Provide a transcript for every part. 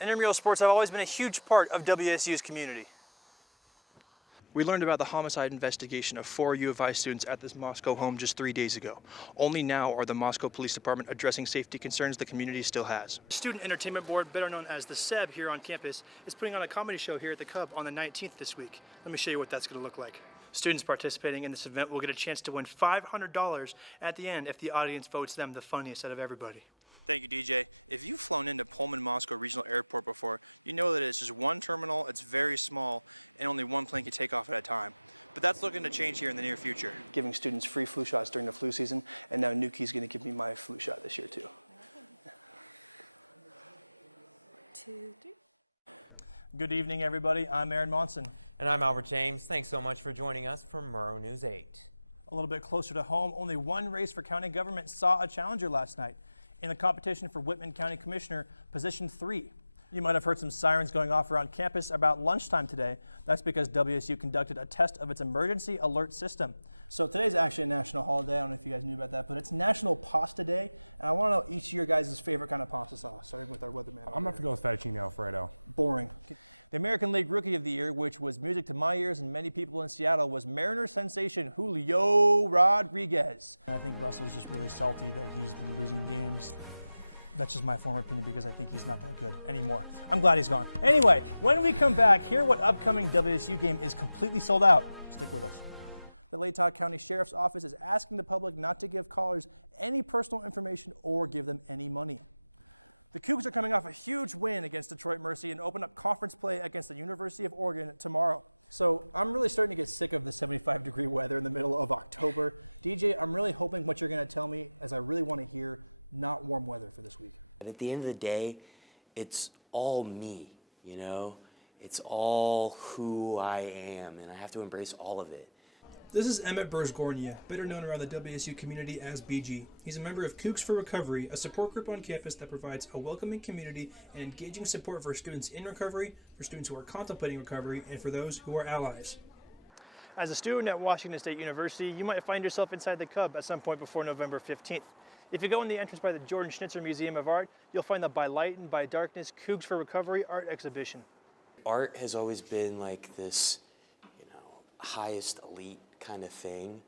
Intramural sports have always been a huge part of WSU's community. We learned about the homicide investigation of 4 U of I students at this Moscow home just 3 days ago. Only now are the Moscow Police Department addressing safety concerns the community still has. Student Entertainment Board, better known as the SEB here on campus, is putting on a comedy show here at the Cub on the 19th this week. Let me show you what that's going to look like. Students participating in this event will get a chance to win $500 at the end if the audience votes them the funniest out of everybody. Thank you, DJ. If you've flown into Pullman Moscow Regional Airport before, you know that it's just one terminal, it's very small, and only one plane can take off at a time. But that's looking to change here in the near future. Giving students free flu shots during the flu season, and now Nuki's going to give me my flu shot this year, too. 2, 3. Good evening, everybody. I'm Aaron Monson. And I'm Albert James. Thanks so much for joining us for Murrow News 8. A little bit closer to home, only one race for county government saw a challenger last night in the competition for Whitman County Commissioner, position 3. You might have heard some sirens going off around campus about lunchtime today. That's because WSU conducted a test of its emergency alert system. So today's actually a national holiday. I don't know if you guys knew about that, but it's National Pasta Day. And I want to know each of your guys' favorite kind of pasta sauce, starting with our weatherman. I'm going to have to go with fettuccine Alfredo. Boring. The American League Rookie of the Year, which was music to my ears and many people in Seattle, was Mariner sensation Julio Rodriguez. And I think Russell's just really salty that he's been losing games. That's just my former opinion because I think he's not that good anymore. I'm glad he's gone. Anyway, when we come back, hear what upcoming WSU game is completely sold out. Stick with us. The Latah County Sheriff's Office is asking the public not to give callers any personal information or give them any money. The Cougs are coming off a huge win against Detroit Mercy and open up conference play against the University of Oregon tomorrow. So I'm really starting to get sick of the 75-degree weather in the middle of October. DJ, I'm really hoping what you're going to tell me, as I really want to hear, not warm weather for this week. But at the end of the day, it's all me, you know? It's all who I am, and I have to embrace all of it. This is Emmett Bursgornia, better known around the WSU community as BG. He's a member of Cougs for Recovery, a support group on campus that provides a welcoming community and engaging support for students in recovery, for students who are contemplating recovery, and for those who are allies. As a student at Washington State University, you might find yourself inside the Cub at some point before November 15th. If you go in the entrance by the Jordan Schnitzer Museum of Art, you'll find the By Light and By Darkness Cougs for Recovery art exhibition. Art has always been like this, highest elite kind of thing.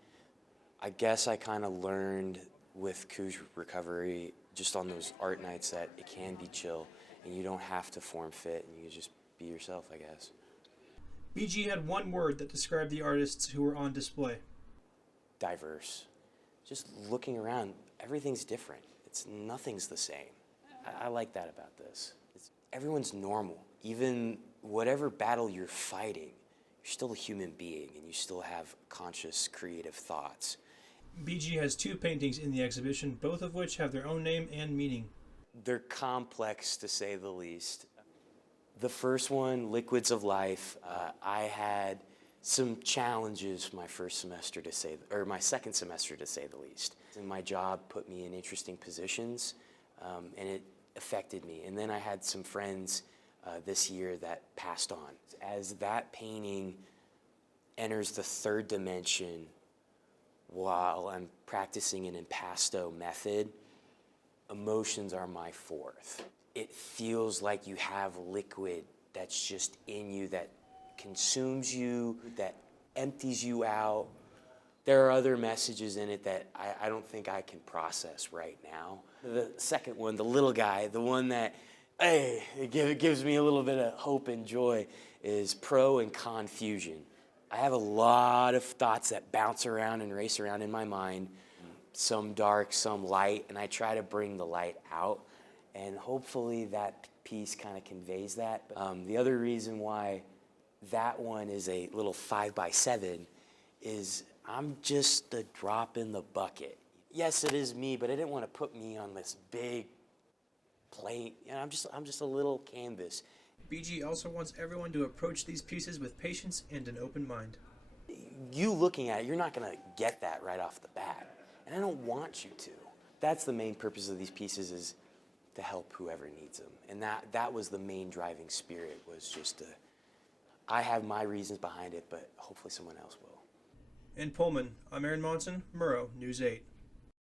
I guess I kind of learned with Cougs Recovery just on those art nights that it can be chill and you don't have to form fit and you just be yourself, I guess. BG had one word that described the artists who were on display. Diverse. Just looking around, everything's different. Nothing's the same. I like that about this. Everyone's normal. Even whatever battle you're fighting, you're still a human being and you still have conscious, creative thoughts. BG has 2 paintings in the exhibition, both of which have their own name and meaning. They're complex, to say the least. The first one, Liquids of Life, I had some challenges my second semester, to say the least. And my job put me in interesting positions, and it affected me. And then I had some friends this year that passed on. As that painting enters the 3rd dimension while I'm practicing an impasto method, emotions are my 4th. It feels like you have liquid that's just in you, that consumes you, that empties you out. There are other messages in it that I don't think I can process right now. The second one, the little guy, the one that, it gives me a little bit of hope and joy, is pro and con fusion. I have a lot of thoughts that bounce around and race around in my mind, some dark, some light, and I try to bring the light out, and hopefully that piece kind of conveys that. The other reason why that one is a little 5x7 is I'm just a drop in the bucket. Yes, it is me, but I didn't want to put me on this big plate. I'm just a little canvas. BG also wants everyone to approach these pieces with patience and an open mind. You looking at it, you're not going to get that right off the bat, and I don't want you to. That's the main purpose of these pieces, is to help whoever needs them, and that was the main driving spirit, was just I have my reasons behind it, but hopefully someone else will. In Pullman, I'm Aaron Monson, Murrow News 8.